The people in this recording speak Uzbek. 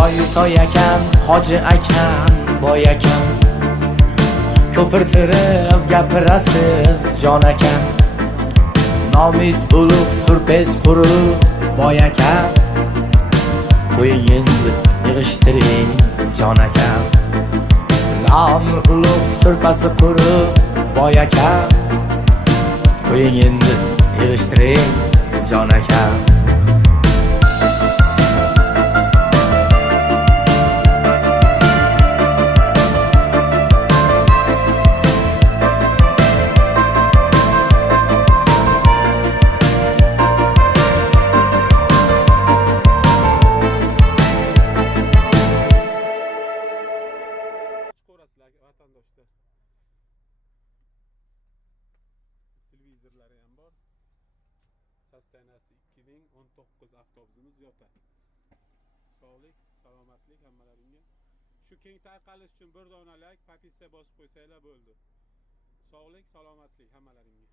voy toy ekan, hoji ekan, boy ekan. Ko'pirtirib gapirasiz jon ekan. Nomus ulug' surpes qurib boy ekan. Qo'ying endi yig'ishtiring jon ekan. Nomi ulug' surpasi qurib boy ekan. Qo'ying endi yig'ishtiring jon ekan. Vatandaşlar televizorlari ham bor. Sastanasi 2019 avtobusimiz yotar. Sog'lik, salomatlik hammalaringga. Shu keng tarqalish uchun bir dona like, podpiska bosib qo'ysanglar bo'ldi. Sog'lik, salomatlik hammalaringga.